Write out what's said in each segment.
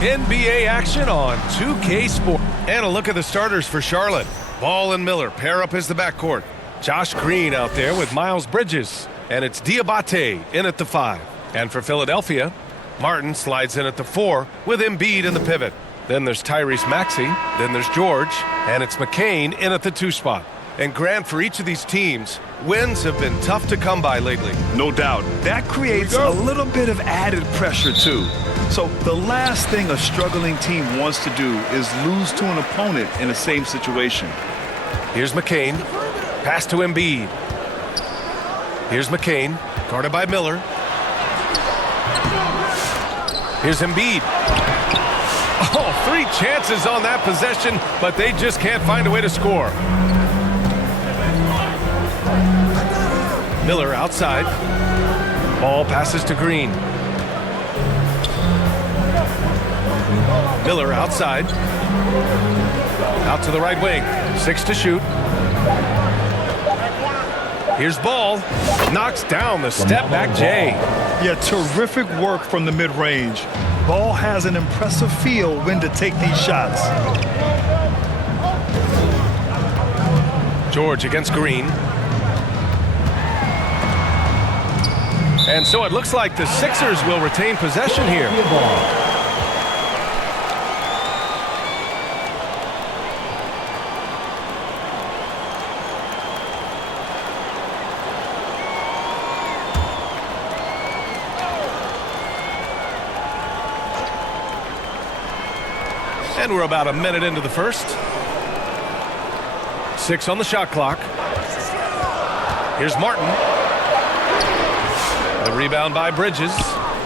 NBA action on 2K Sport. And a look at the starters for Charlotte. Ball and Miller pair up as the backcourt. Josh Green out there with Miles Bridges. And it's Diabate in at the 5. And for Philadelphia, Martin slides in at the 4 with Embiid in the pivot. Then there's Tyrese Maxey. Then there's George. And it's McCain in at the 2 spot. And Grant, for each of these teams, wins have been tough to come by lately. No doubt. That creates a little bit of added pressure, too. So the last thing a struggling team wants to do is lose to an opponent in the same situation. Here's McCain. Pass to Embiid. Here's McCain. Guarded by Miller. Here's Embiid. Oh, 3 chances on that possession, but they just can't find a way to score. Miller outside. Ball passes to Green. Miller outside. Out to the right wing. 6 to shoot. Here's Ball. Knocks down the step-back J. Yeah, terrific work from the mid-range. Ball has an impressive feel when to take these shots. George against Green. And so it looks like the Sixers will retain possession here. And we're about a minute into the first. 6 on the shot clock. Here's Martin. The rebound by Bridges.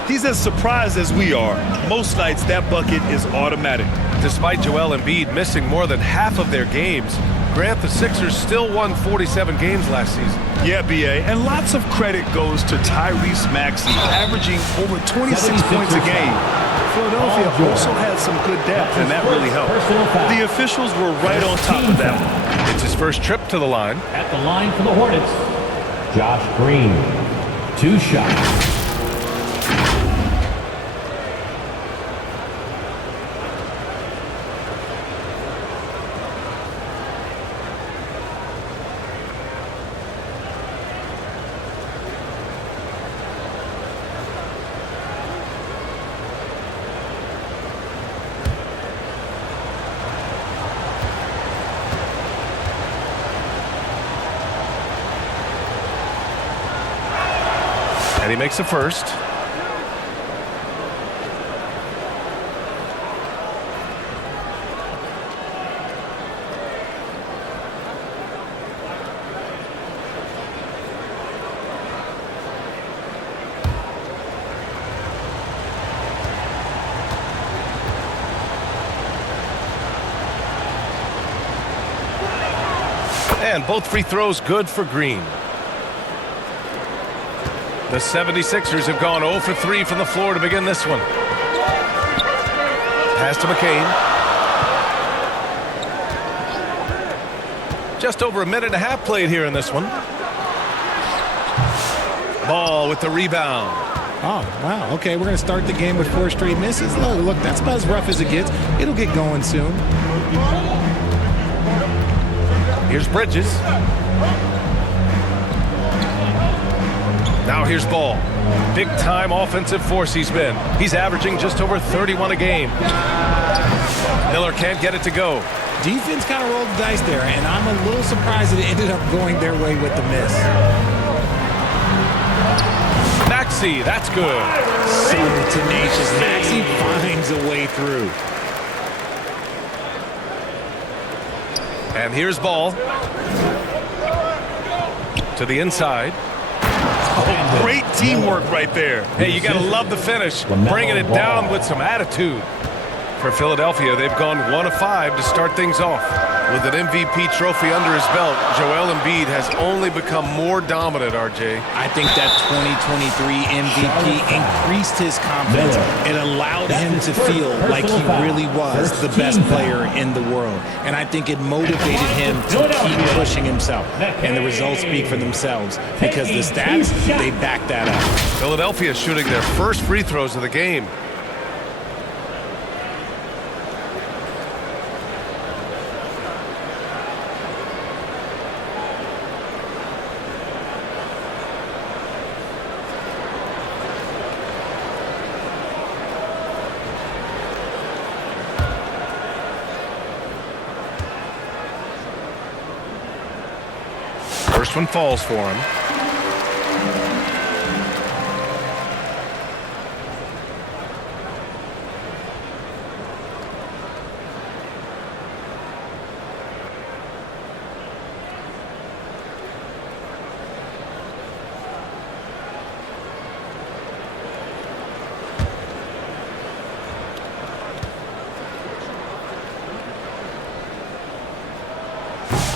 He's as surprised as we are. Most nights that bucket is automatic. Despite Joel Embiid missing more than half of their games, Grant, the Sixers still won 47 games last season. Yeah, B.A., and lots of credit goes to Tyrese Maxey, averaging over 26 points a game. Philadelphia also had some good depth, and that really helped. The officials were right on top of that one. It's his first trip to the line. At the line for the Hornets, Josh Green. 2 shots. And he makes the first. And both free throws good for Green. The 76ers have gone 0 for 3 from the floor to begin this one. Pass to McCain. Just over a minute and a half played here in this one. Ball with the rebound. Oh, wow. Okay, we're going to start the game with 4 straight misses. Look, that's about as rough as it gets. It'll get going soon. Here's Bridges. Now here's Ball. Big-time offensive force he's been. He's averaging just over 31 a game. Miller can't get it to go. Defense kind of rolled the dice there, and I'm a little surprised that it ended up going their way with the miss. Maxey, that's good. So tenacious. Maxey finds a way through. And here's Ball. To the inside. Oh, great teamwork right there. Hey, you got to love the finish. Bringing it down with some attitude. For Philadelphia, they've gone 1 of 5 to start things off. With an MVP trophy under his belt, Joel Embiid has only become more dominant, RJ. I think that 2023 MVP increased his confidence. It allowed him to feel like he really was the best player in the world. And I think it motivated him to keep pushing himself. And the results speak for themselves because the stats, they back that up. Philadelphia shooting their first free throws of the game. First one falls for him.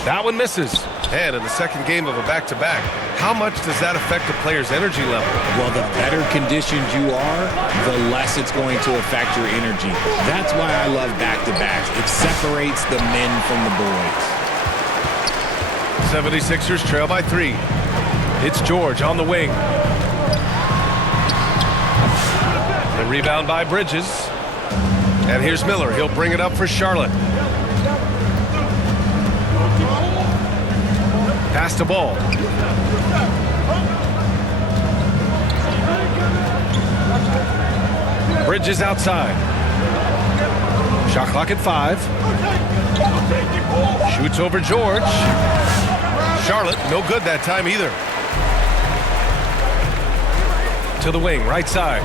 That one misses. And in the second game of a back-to-back, how much does that affect a player's energy level? Well, the better conditioned you are, the less it's going to affect your energy. That's why I love back-to-backs. It separates the men from the boys. 76ers trail by 3. It's George on the wing. The rebound by Bridges. And here's Miller. He'll bring it up for Charlotte. Pass the ball. Bridges outside. Shot clock at 5. Shoots over George. Charlotte, no good that time either. To the wing, right side.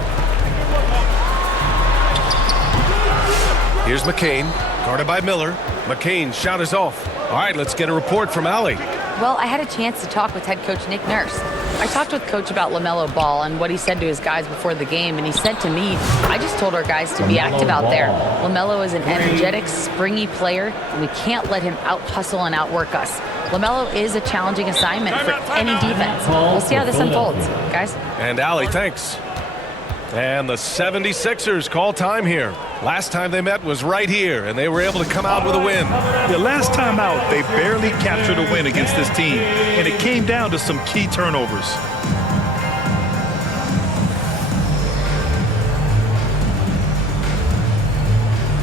Here's McCain, guarded by Miller. McCain's shot is off. All right, let's get a report from Allie. Well, I had a chance to talk with head coach Nick Nurse. I talked with Coach about LaMelo Ball and what he said to his guys before the game, and he said to me, I just told our guys to be active out there. LaMelo is an energetic, springy player, and we can't let him out-hustle and outwork us. LaMelo is a challenging assignment for any defense. We'll see how this unfolds, guys. And Allie, thanks. And the 76ers call time here. Last time they met was right here, and they were able to come out with a win. The last time out, they barely captured a win against this team, and it came down to some key turnovers.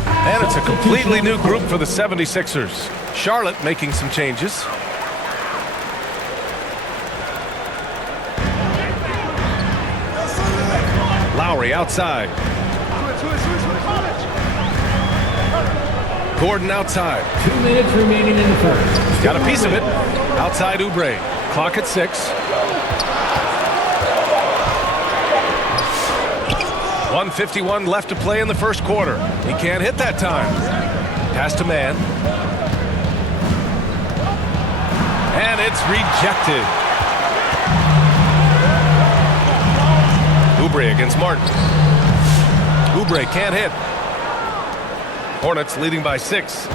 And it's a completely new group for the 76ers. Charlotte making some changes. Lowry outside. Gordon outside. 2 minutes remaining in the first. Got a piece of it. Outside Oubre. Clock at 6. 1:51 left to play in the first quarter. He can't hit that time. Pass to man. And it's rejected. Oubre against Martin. Oubre can't hit. Hornets leading by 6.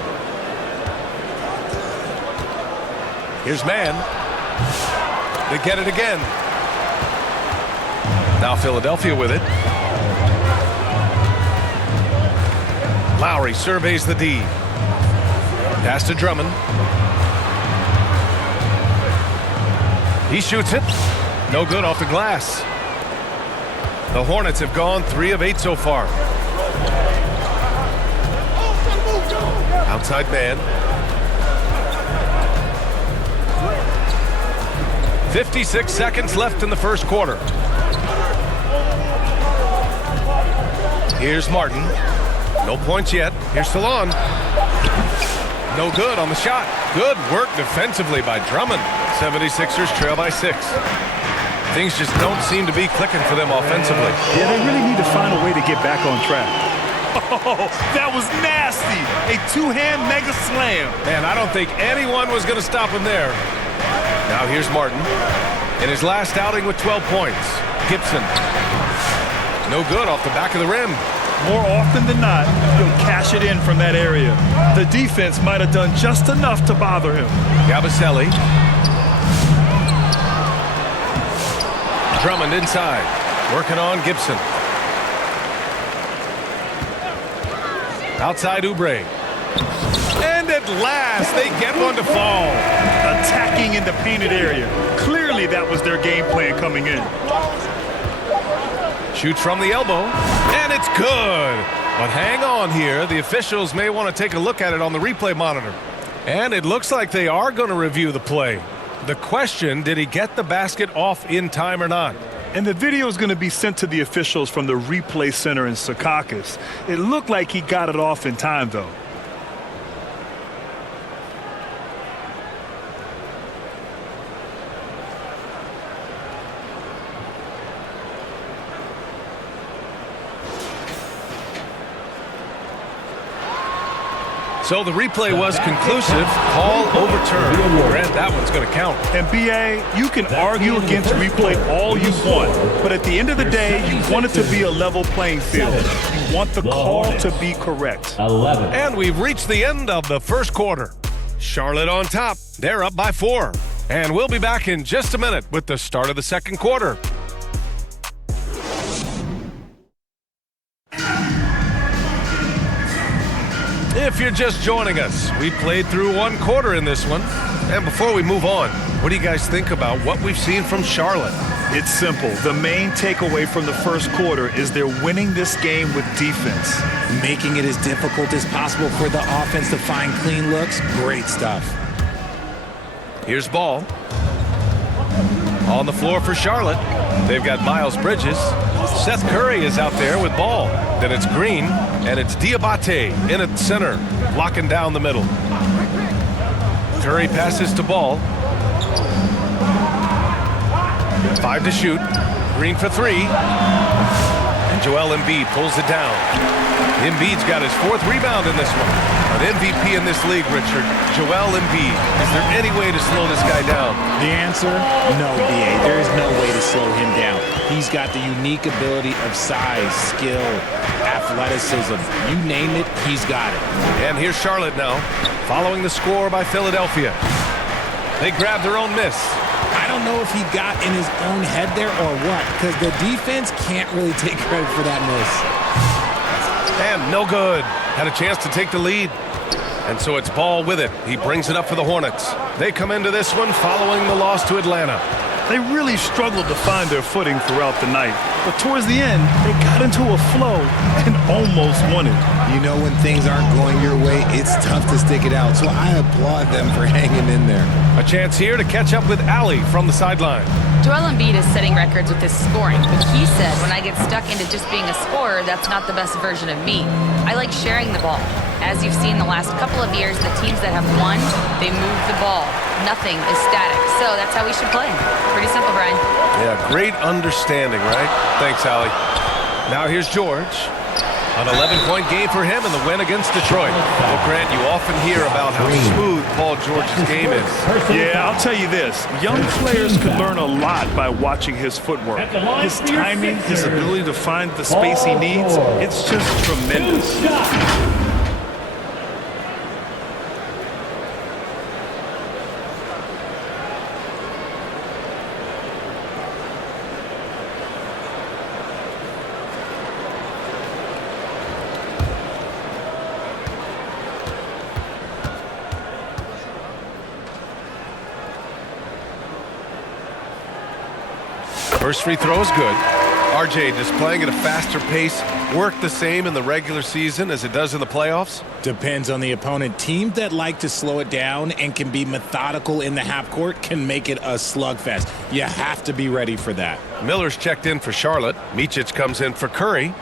Here's man. They get it again. Now Philadelphia with it. Lowry surveys the D. Pass to Drummond. He shoots it. No good off the glass. The Hornets have gone 3 of 8 so far. Outside man. 56 seconds left in the first quarter. Here's Martin. No points yet. Here's Stallone. No good on the shot. Good work defensively by Drummond. 76ers trail by 6. Things just don't seem to be clicking for them offensively. Yeah, they really need to find a way to get back on track. Oh, that was nasty. A two-hand mega slam. Man, I don't think anyone was going to stop him there. Now here's Martin. In his last outing with 12 points. Gibson. No good off the back of the rim. More often than not, he'll cash it in from that area. The defense might have done just enough to bother him. Gabaselli. Drummond inside. Working on Gibson. Outside Oubre. And at last, they get one to fall. Attacking in the painted area. Clearly, that was their game plan coming in. Shoots from the elbow, and it's good. But hang on here. The officials may want to take a look at it on the replay monitor. And it looks like they are going to review the play. The question, did he get the basket off in time or not? And the video is going to be sent to the officials from the replay center in Secaucus. It looked like he got it off in time, though. So the replay was conclusive. Call overturned. Grant, that one's going to count. And B.A., you can argue against replay all you want, but at the end of the day, you want it to be a level playing field. You want the call to be correct. 11. And we've reached the end of the first quarter. Charlotte on top. They're up by 4. And we'll be back in just a minute with the start of the second quarter. If you're just joining us, we played through one quarter in this one. And before we move on, what do you guys think about what we've seen from Charlotte? It's simple. The main takeaway from the first quarter is they're winning this game with defense. Making it as difficult as possible for the offense to find clean looks. Great stuff. Here's ball. On the floor for Charlotte. They've got Miles Bridges. Seth Curry is out there with ball. Then it's Green, and it's Diabate in at center, locking down the middle. Curry passes to Ball. 5 to shoot. Green for 3. And Joel Embiid pulls it down. Embiid's got his 4th rebound in this one. An MVP in this league, Richard. Joel Embiid. Is there any way to slow this guy down? The answer, no, B.A. There is no way to slow him down. He's got the unique ability of size, skill, athleticism. You name it, he's got it. And here's Charlotte now, following the score by Philadelphia. They grabbed their own miss. I don't know if he got in his own head there or what, because the defense can't really take credit for that miss. And no good. Had a chance to take the lead. And so it's Ball with it. He brings it up for the Hornets. They come into this one following the loss to Atlanta. They really struggled to find their footing throughout the night. But towards the end, they got into a flow and almost won it. You know, when things aren't going your way, it's tough to stick it out. So I applaud them for hanging in there. A chance here to catch up with Allie from the sideline. Joel Embiid is setting records with his scoring, but he said, when I get stuck into just being a scorer, that's not the best version of me. I like sharing the ball. As you've seen the last couple of years, the teams that have won, they move the ball. Nothing is static. So that's how we should play. Pretty simple, Brian. Yeah, great understanding, right? Thanks, Allie. Now here's George. An 11-point game for him in the win against Detroit. Well, Grant, you often hear about how smooth Paul George's game is. Yeah, I'll tell you this. Young players can learn a lot by watching his footwork. His timing, his ability to find the space he needs, it's just tremendous. First free throw is good. RJ, just playing at a faster pace work the same in the regular season as it does in the playoffs? Depends on the opponent. Teams that like to slow it down and can be methodical in the half court can make it a slugfest. You have to be ready for that. Miller's checked in for Charlotte. Micic comes in for Curry.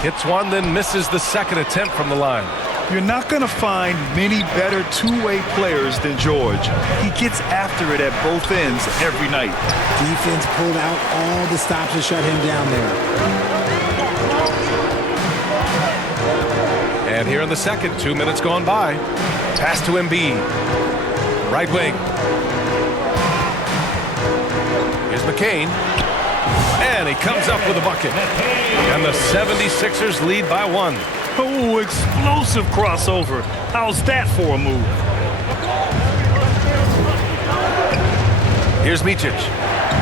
Hits one, then misses the second attempt from the line. You're not going to find many better two-way players than George. He gets after it at both ends every night. Defense pulled out all the stops to shut him down there. And here in the second, 2 minutes gone by. Pass to Embiid. Right wing. Here's McCain. And he comes up with a bucket. And the 76ers lead by 1. Oh, explosive crossover. How's that for a move? Here's Micic.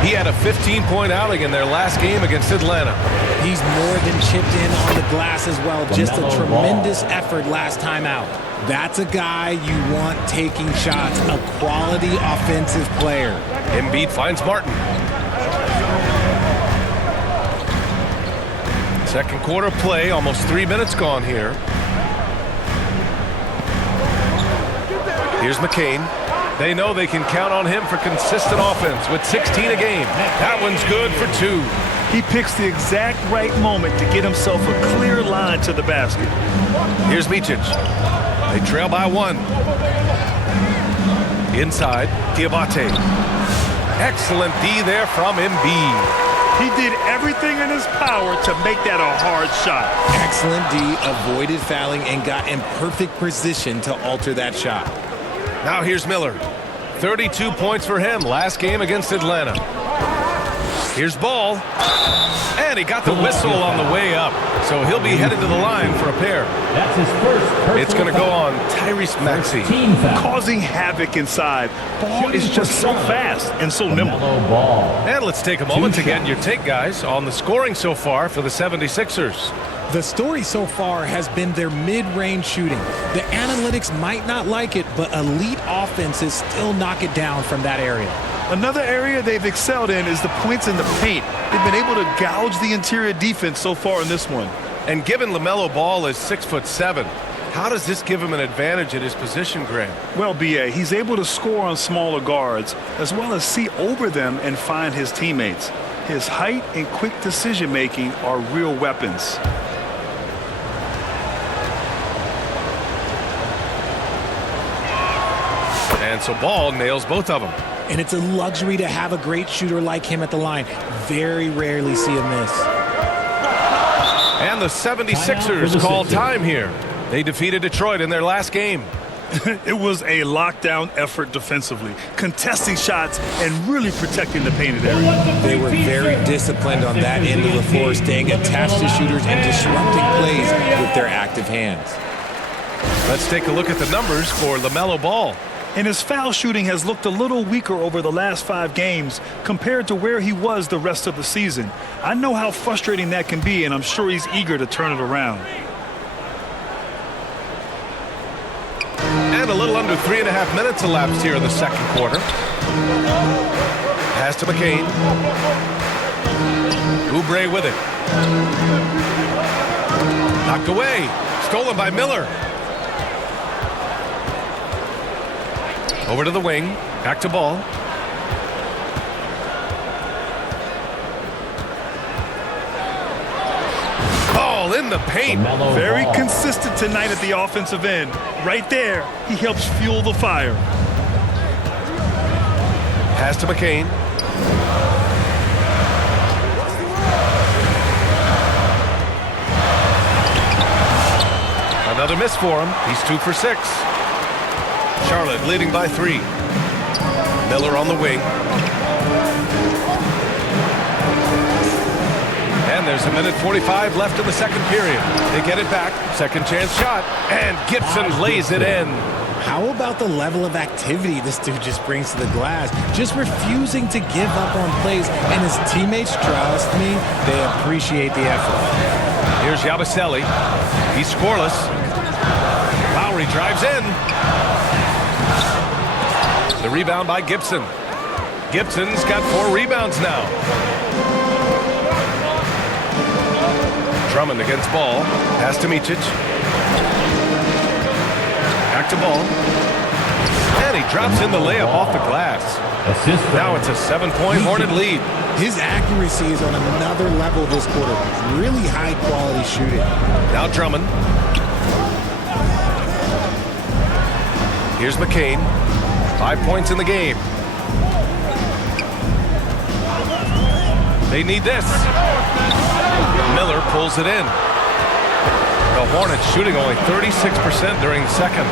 He had a 15-point outing in their last game against Atlanta. He's more than chipped in on the glass as well. Just a tremendous effort last time out. That's a guy you want taking shots, a quality offensive player. Embiid finds Martin. Second quarter play, almost 3 minutes gone here. Here's McCain. They know they can count on him for consistent offense with 16 a game. That one's good for 2. He picks the exact right moment to get himself a clear line to the basket. Here's Micic. They trail by 1. Inside, Diabate. Excellent D there from Embiid. He did everything in his power to make that a hard shot. Excellent D, avoided fouling and got in perfect position to alter that shot. Now here's Miller. 32 points for him last game against Atlanta. Here's Ball. And he got the whistle on the way up. So he'll be headed to the line for a pair. That's his first personal It's going to go foul. on Tyrese Maxey. Team foul. Causing havoc inside. Ball is just so fast and so nimble. LaMelo Ball. And let's take a moment to get your take, guys, on the scoring so far for the 76ers. The story so far has been their mid-range shooting. The analytics might not like it, but elite offenses still knock it down from that area. Another area they've excelled in is the points in the paint. They've been able to gouge the interior defense so far in this one. And given LaMelo Ball is 6'7", how does this give him an advantage at his position, Grant? Well, B.A., he's able to score on smaller guards as well as see over them and find his teammates. His height and quick decision-making are real weapons. And so Ball nails both of them. And it's a luxury to have a great shooter like him at the line. Very rarely see him miss. And the 76ers call time here. They defeated Detroit in their last game. It was a lockdown effort defensively, contesting shots and really protecting the painted area. They were very disciplined on that end of the floor, staying attached to shooters and disrupting plays with their active hands. Let's take a look at the numbers for LaMelo Ball. And his foul shooting has looked a little weaker over the last 5 games compared to where he was the rest of the season. I know how frustrating that can be, and I'm sure he's eager to turn it around. And a little under 3.5 minutes elapsed here in the second quarter. Pass to McCain. Oubre with it. Knocked away. Stolen by Miller. Over to the wing. Back to Ball. Ball in the paint. LaMelo Very Ball. consistent tonight at the offensive end. Right there, he helps fuel the fire. Pass to McCain. Another miss for him. He's 2 for 6. Charlotte leading by 3. Miller on the wing. And there's 1:45 left in the second period. They get it back. Second chance shot. And Gibson lays it in. How about the level of activity this dude just brings to the glass? Just refusing to give up on plays. And his teammates, trust me, they appreciate the effort. Here's Yabusele. He's scoreless. Lowry drives in. The rebound by Gibson. Gibson's got 4 rebounds now. Drummond against Ball. Pass to Micic. Back to Ball. And he drops in the layup off the glass. Assist. Now it's a 7-point Hornet lead. His accuracy is on another level this quarter. Really high quality shooting. Now Drummond. Here's McCain. 5 points in the game. They need this. Miller pulls it in. The Hornets shooting only 36% during the second.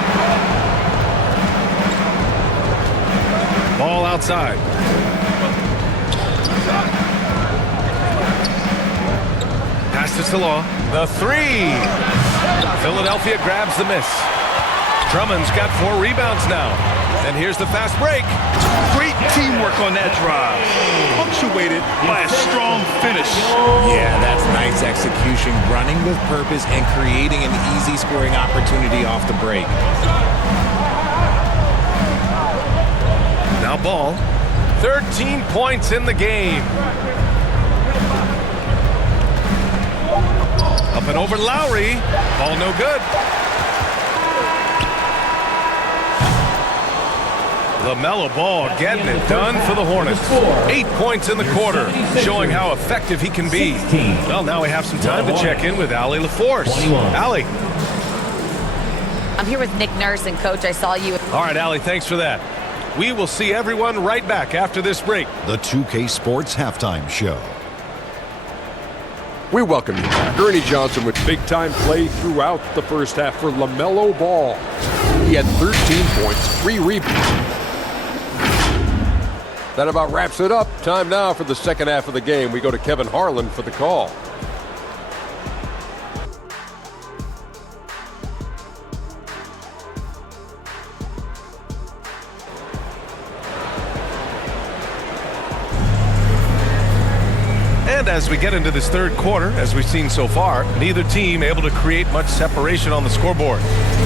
Ball outside. Pass to Salois. The 3. Philadelphia grabs the miss. Drummond's got 4 rebounds now. And here's the fast break. Great teamwork on that drive, punctuated by a strong finish. Yeah, that's nice execution, running with purpose and creating an easy scoring opportunity off the break. Now Ball. 13 points in the game. Up and over Lowry. Ball no good. LaMelo Ball getting it done for the Hornets. 8 points in the quarter, showing how effective he can be. Well, now we have some time to check in with Allie LaForce. Allie. I'm here with Nick Nurse, and Coach, I saw you. All right, Allie, thanks for that. We will see everyone right back after this break. The 2K Sports Halftime Show. We welcome you back. Ernie Johnson with big-time play throughout the first half for LaMelo Ball. He had 13 points, 3 rebounds. That about wraps it up. Time now for the second half of the game. We go to Kevin Harlan for the call. And as we get into this third quarter, as we've seen so far, neither team able to create much separation on the scoreboard.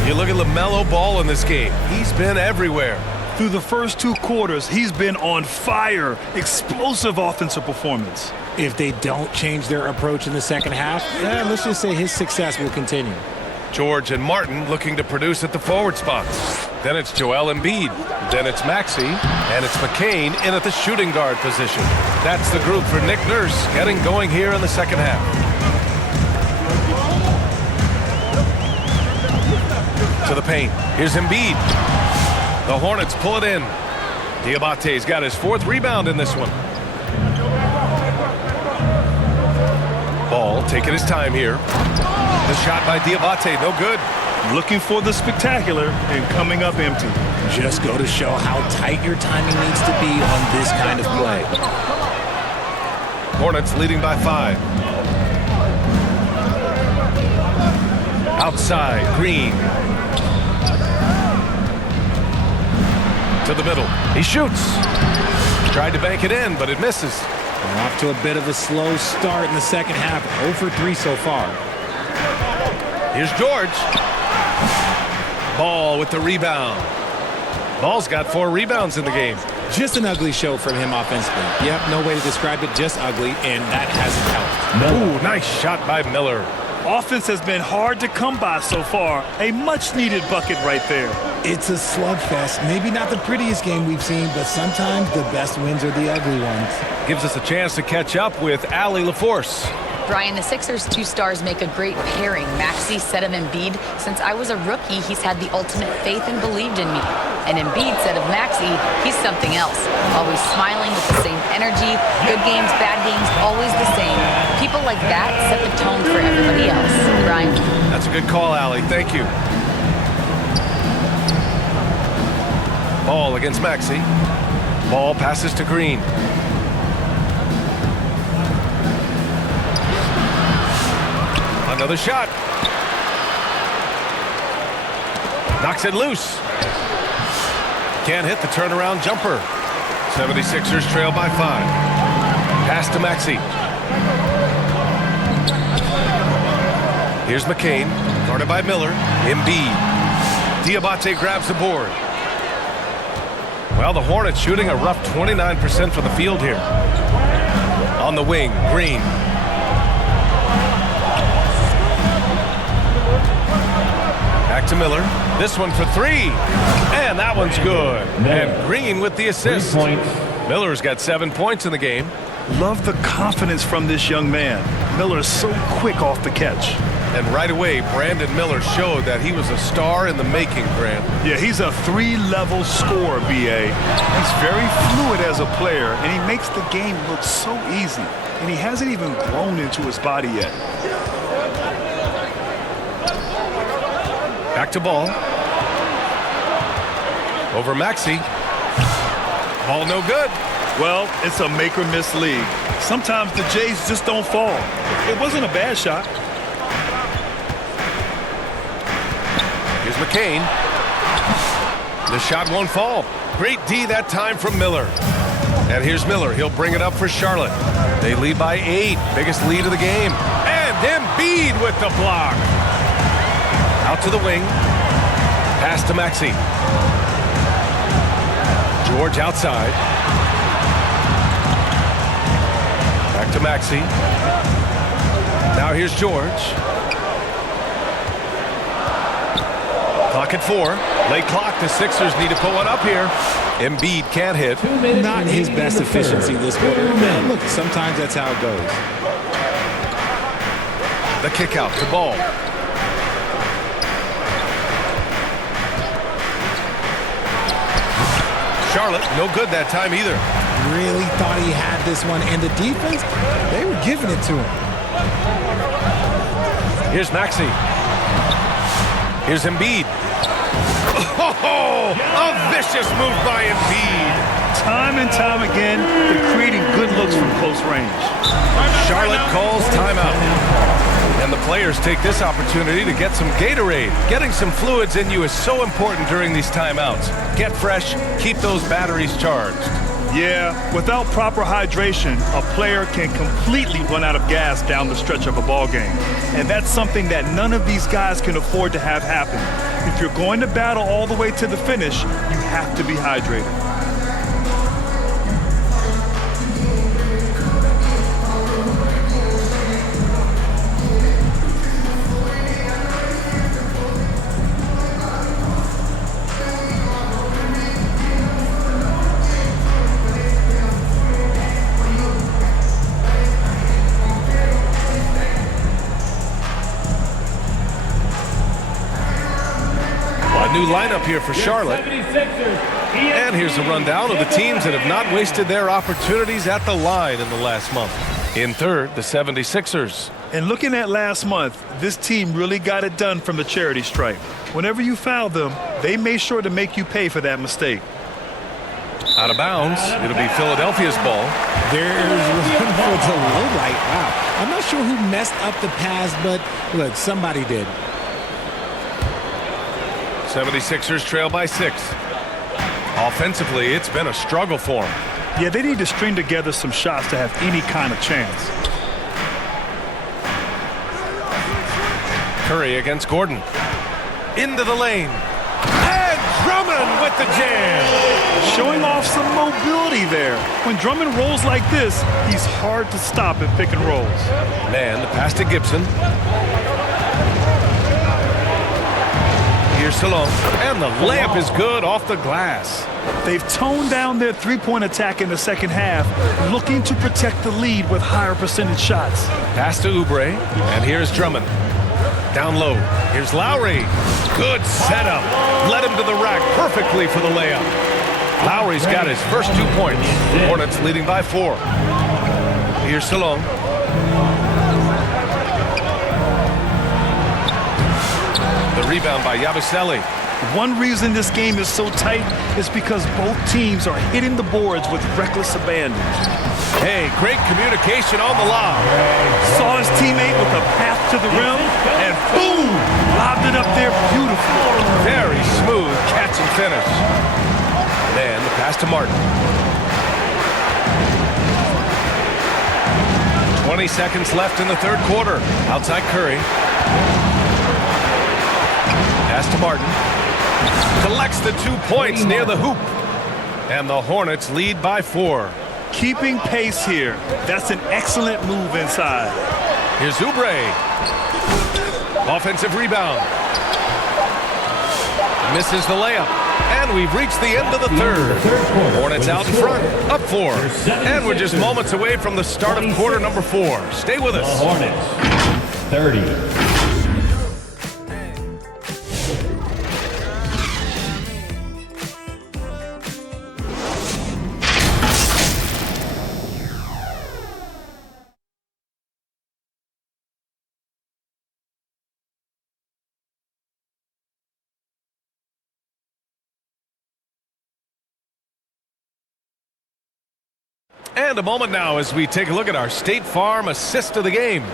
You look at LaMelo Ball in this game. He's been everywhere. Through the first 2 quarters, he's been on fire. Explosive offensive performance. If they don't change their approach in the second half, let's just say his success will continue. George and Martin looking to produce at the forward spots. Then it's Joel Embiid. Then it's Maxey. And it's McCain in at the shooting guard position. That's the group for Nick Nurse getting going here in the second half. To the paint. Here's Embiid. The Hornets pull it in. Diabate's got his 4th rebound in this one. Ball taking his time here. The shot by Diabate, no good. Looking for the spectacular and coming up empty. Just go to show how tight your timing needs to be on this kind of play. Hornets leading by 5. Outside, Green. To the middle. He shoots. Tried to bank it in, but it misses. We're off to a bit of a slow start in the second half. 0 for 3 so far. Here's George. Ball with the rebound. Ball's got 4 rebounds in the game. Just an ugly show from him offensively. Yep, no way to describe it, just ugly, and that hasn't helped. Ooh, nice shot by Miller. Offense has been hard to come by so far. A much-needed bucket right there. It's a slugfest. Maybe not the prettiest game we've seen, but sometimes the best wins are the ugly ones. Gives us a chance to catch up with Allie LaForce. Brian, the Sixers' 2 stars make a great pairing. Maxey said of Embiid, since I was a rookie, he's had the ultimate faith and believed in me. And Embiid said of Maxey, he's something else. Always smiling with the same energy. Good games, bad games, always the same. People like that set the tone for everybody else. Brian? That's a good call, Allie. Thank you. Ball against Maxey. Ball passes to Green. Another shot. Knocks it loose. Can't hit the turnaround jumper. 76ers trail by 5. Pass to Maxey. Here's McCain, guarded by Miller. Embiid. Diabate grabs the board. Well, the Hornets shooting a rough 29% from the field here. On the wing, Green. Back to Miller. This one for 3. And that one's good. And Green with the assist. Miller's got 7 points in the game. Love the confidence from this young man. Miller is so quick off the catch. And right away, Brandon Miller showed that he was a star in the making, Grant. Yeah, he's a 3-level scorer, B.A. He's very fluid as a player, and he makes the game look so easy. And he hasn't even grown into his body yet. Back to Ball. Over Maxey. Ball no good. Well, it's a make-or-miss league. Sometimes the Jays just don't fall. It wasn't a bad shot. Here's McCain. The shot won't fall. Great D that time from Miller. And here's Miller. He'll bring it up for Charlotte. They lead by 8. Biggest lead of the game. And Embiid with the block. Out to the wing. Pass to Maxey. George outside. Back to Maxey. Now here's George. Clock at 4. Late clock. The Sixers need to put one up here. Embiid can't hit. Not his best efficiency this quarter. Look, sometimes that's how it goes. The kick out to Ball. Charlotte, no good that time either. Really thought he had this one, and the defense, they were giving it to him. Here's Maxey. Here's Embiid. Oh, a vicious move by Embiid. Time and time again, they're creating good looks from close range. Charlotte calls timeout. And the players take this opportunity to get some Gatorade. Getting some fluids in you is so important during these timeouts. Get fresh, keep those batteries charged. Yeah, without proper hydration, a player can completely run out of gas down the stretch of a ball game. And that's something that none of these guys can afford to have happen. If you're going to battle all the way to the finish, you have to be hydrated. New lineup here for Charlotte. And here's a rundown of the teams that have not wasted their opportunities at the line in the last month. In third, the 76ers. And looking at last month, this team really got it done from the charity stripe. Whenever you foul them, they made sure to make you pay for that mistake. Out of bounds, it'll be Philadelphia's ball. There's one for the low light. Wow. I'm not sure who messed up the pass, but look, somebody did. 76ers trail by 6. Offensively, it's been a struggle for them. Yeah, they need to string together some shots to have any kind of chance. Curry against Gordon. Into the lane. And Drummond with the jam. Showing off some mobility there. When Drummond rolls like this, he's hard to stop in pick and rolls. Man, the pass to Gibson. Here's Salone, and the layup is good off the glass. They've toned down their three-point attack in the second half, looking to protect the lead with higher percentage shots. Pass to Oubre, and here's Drummond. Down low, here's Lowry. Good setup. Led him to the rack perfectly for the layup. Lowry's got his first 2 points. Hornets leading by 4. Here's Salone. The rebound by Yabusele. One reason this game is so tight is because both teams are hitting the boards with reckless abandon. Hey, great communication on the lob. Saw his teammate with a path to the rim, and boom! Lobbed it up there beautifully. Very smooth catch and finish. And the pass to Martin. 20 seconds left in the third quarter. Outside Curry. Pass to Martin. Collects the 2 points near the hoop. And the Hornets lead by 4. Keeping pace here. That's an excellent move inside. Here's Oubre. Offensive rebound. Misses the layup. And we've reached the end of the third. Hornets out in front, up 4. And we're just moments away from the start of quarter number 4. Stay with us. The Hornets, 30. And a moment now as we take a look at our State Farm assist of the game.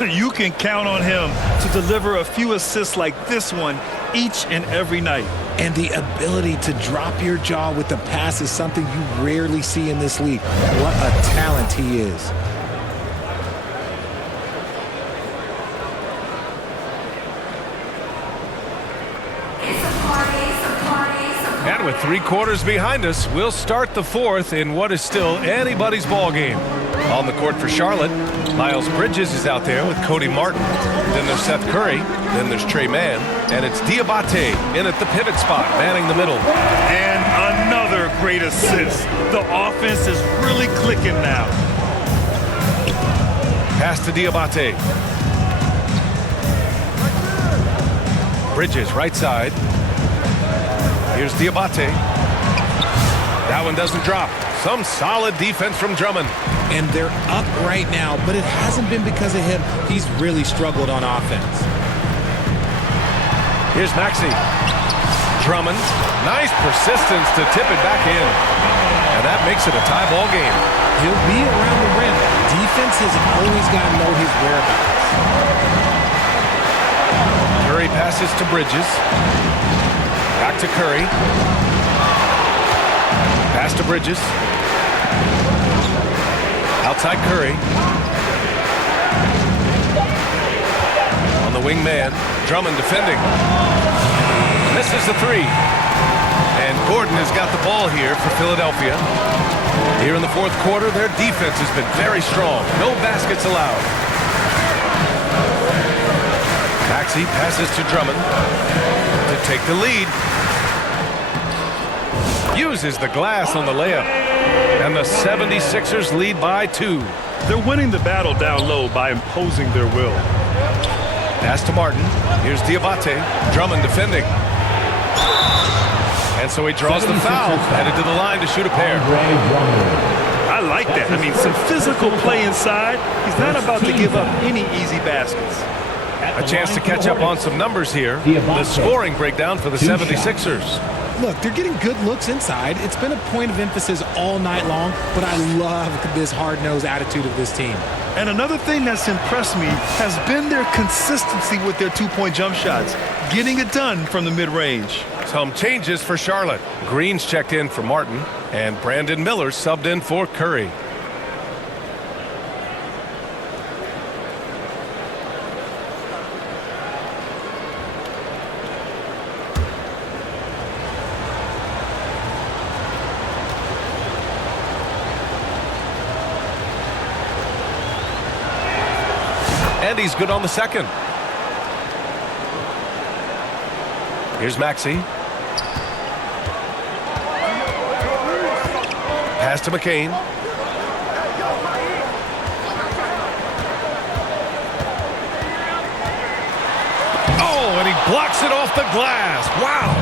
You can count on him to deliver a few assists like this one each and every night. And the ability to drop your jaw with the pass is something you rarely see in this league. What a talent he is. And with 3 quarters behind us, we'll start the fourth in what is still anybody's ball game. On the court for Charlotte, Miles Bridges is out there with Cody Martin. Then there's Seth Curry. Then there's Trey Mann. And it's Diabate in at the pivot spot, manning the middle. And another great assist. The offense is really clicking now. Pass to Diabate. Bridges, right side. Here's Diabate. That one doesn't drop. Some solid defense from Drummond. and they're up right now, but it hasn't been because of him. He's really struggled on offense. Here's Maxey. Drummond. Nice persistence to tip it back in. And that makes it a tie ball game. He'll be around the rim. Defense has always got to know his whereabouts. Curry passes to Bridges. Back to Curry. Pass to Bridges. Outside Curry. On the wing man. Drummond defending. Misses the three. And Gordon has got the ball here for Philadelphia. Here in the fourth quarter, their defense has been very strong. No baskets allowed. Maxey passes to Drummond to take the lead. Uses the glass on the layup. And the 76ers lead by 2. They're winning the battle down low by imposing their will. Pass to Martin. Here's Diabate. Drummond defending. And so he draws the foul. Headed to the line to shoot a pair. I like that. I mean, some physical play inside. He's not about to give up any easy baskets. A chance to catch up on some numbers here. The scoring breakdown for the 76ers. Look, they're getting good looks inside. It's been a point of emphasis all night long, but I love this hard-nosed attitude of this team. And another thing that's impressed me has been their consistency with their two-point jump shots, getting it done from the mid-range. Some changes for Charlotte. Green's checked in for Martin, and Brandon Miller subbed in for Curry. And he's good on the second. Here's Maxey. Pass to McCain. Oh, and he blocks it off the glass. Wow.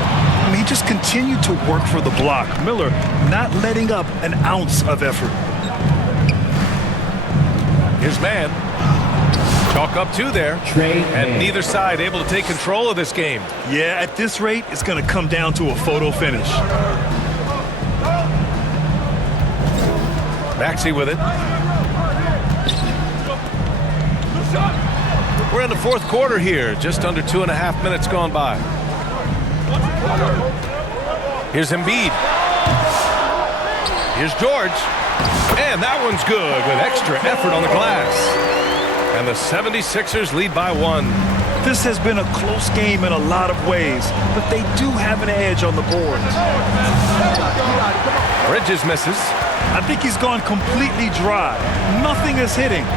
I mean, he just continued to work for the block. Miller not letting up an ounce of effort. Here's Mann. Chalk up 2 there. And neither side able to take control of this game. Yeah, at this rate, it's going to come down to a photo finish. Maxey with it. We're in the fourth quarter here. Just under 2.5 minutes gone by. Here's Embiid. Here's George. And that one's good with extra effort on the glass. And the 76ers lead by 1. This has been a close game in a lot of ways, but they do have an edge on the boards. Bridges misses. I think he's gone completely dry. Nothing is hitting.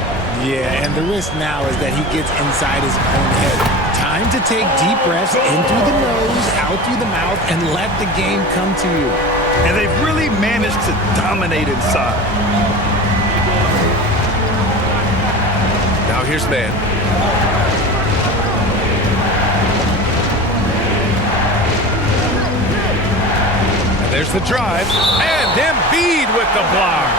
Yeah, and the risk now is that he gets inside his own head. Time to take deep breaths in through the nose, out through the mouth, and let the game come to you. And they've really managed to dominate inside. Now here's Mann. And there's the drive. And Embiid with the block.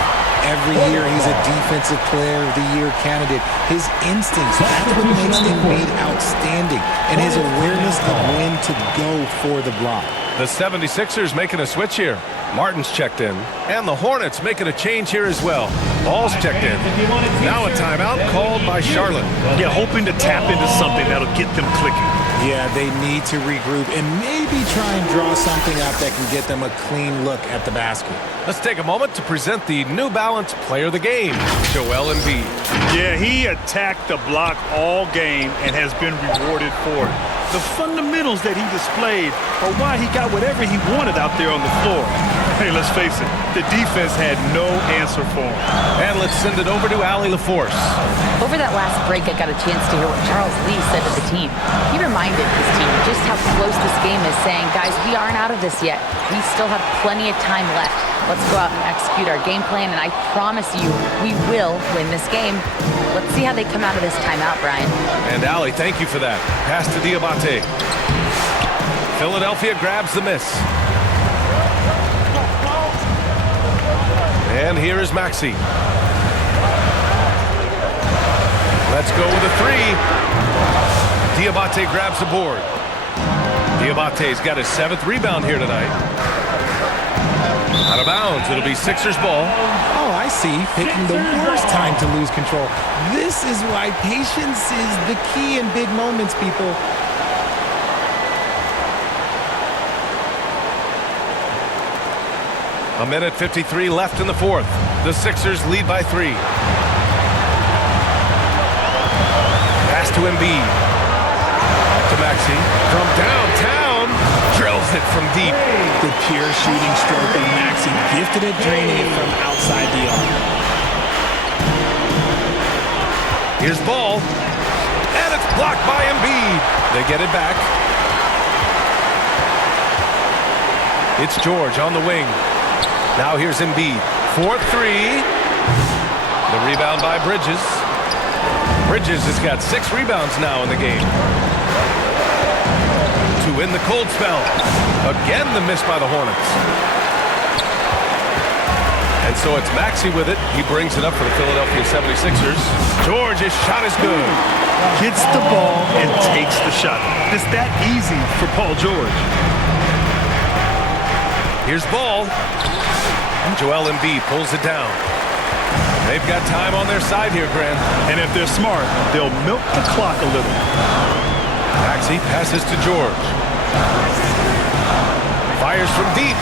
Every year he's a Defensive Player of the Year candidate. His instincts, that's what makes Embiid outstanding. And his awareness of when to go for the block. The 76ers making a switch here. Martin's checked in. And the Hornets making a change here as well. Ball's checked in. Now a timeout called by Charlotte. Yeah, hoping to tap into something that'll get them clicking. Yeah, they need to regroup and maybe try and draw something up that can get them a clean look at the basket. Let's take a moment to present the New Balance Player of the Game, Joel Embiid. Yeah, he attacked the block all game and has been rewarded for it. The fundamentals that he displayed are why he got whatever he wanted out there on the floor. Hey, let's face it, the defense had no answer for him. And let's send it over to Allie LaForce. Over that last break, I got a chance to hear what Charles Lee said to the team. He reminded his team just how close this game is, saying, guys, we aren't out of this yet. We still have plenty of time left. Let's go out and execute our game plan, and I promise you, we will win this game. Let's see how they come out of this timeout, Brian. And Allie, thank you for that. Pass to Diabate. Philadelphia grabs the miss. And here is Maxey. Let's go with a three. Diabate grabs the board. Diabate's got his 7th rebound here tonight. Out of bounds. It'll be Sixers ball. Oh, I see. Picking the worst time to lose control. This is why patience is the key in big moments, people. A minute 53 left in the 4th. The Sixers lead by 3. Pass to Embiid. Back to Maxey. From downtown. Drills it from deep. The pure shooting stroke of Maxey, gifted at draining it from outside the arc. Here's ball. And it's blocked by Embiid. They get it back. It's George on the wing. Now here's Embiid. 4-3. The rebound by Bridges. Bridges has got 6 rebounds now in the game. To win the cold spell. Again, the miss by the Hornets. And so it's Maxey with it. He brings it up for the Philadelphia 76ers. George's shot is good. Gets the ball and takes the shot. It's that easy for Paul George. Here's ball. Joel Embiid pulls it down. They've got time on their side here, Grant. And if they're smart, they'll milk the clock a little. Maxey passes to George. Fires from deep.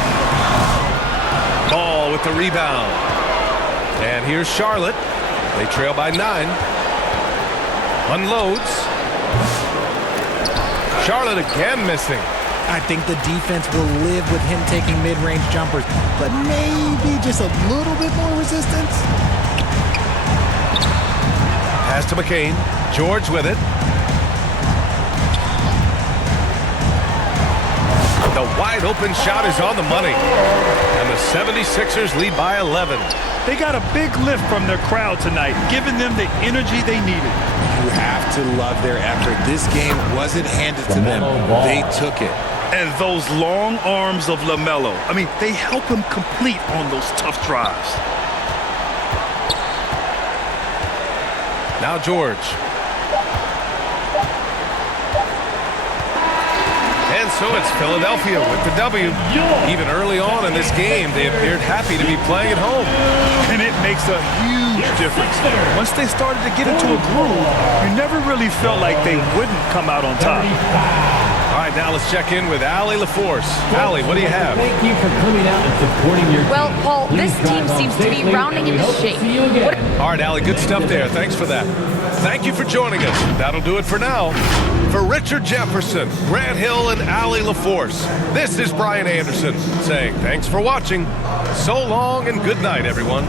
Ball with the rebound. And here's Charlotte. They trail by 9. Unloads. Charlotte again missing. I think the defense will live with him taking mid-range jumpers, but maybe just a little bit more resistance. Pass to McCain. George with it. The wide open shot is on the money. And the 76ers lead by 11. They got a big lift from their crowd tonight, giving them the energy they needed. You have to love their effort. This game wasn't handed to them. They took it. And those long arms of LaMelo, I mean, they help him complete on those tough drives. Now George. And so it's Philadelphia with the W. Even early on in this game, they appeared happy to be playing at home. And it makes a huge difference. Once they started to get into a groove, you never really felt like they wouldn't come out on top. All right, now let's check in with Allie LaForce. Allie, what do you have? Thank you for coming out and supporting your Well, team. Paul, this Please team drive seems home to be safely, rounding and we into hope to shape. see you again. All right, Allie, good stuff there. Thanks for that. Thank you for joining us. That'll do it for now. For Richard Jefferson, Grant Hill, and Allie LaForce, this is Brian Anderson saying thanks for watching. So long and good night, everyone.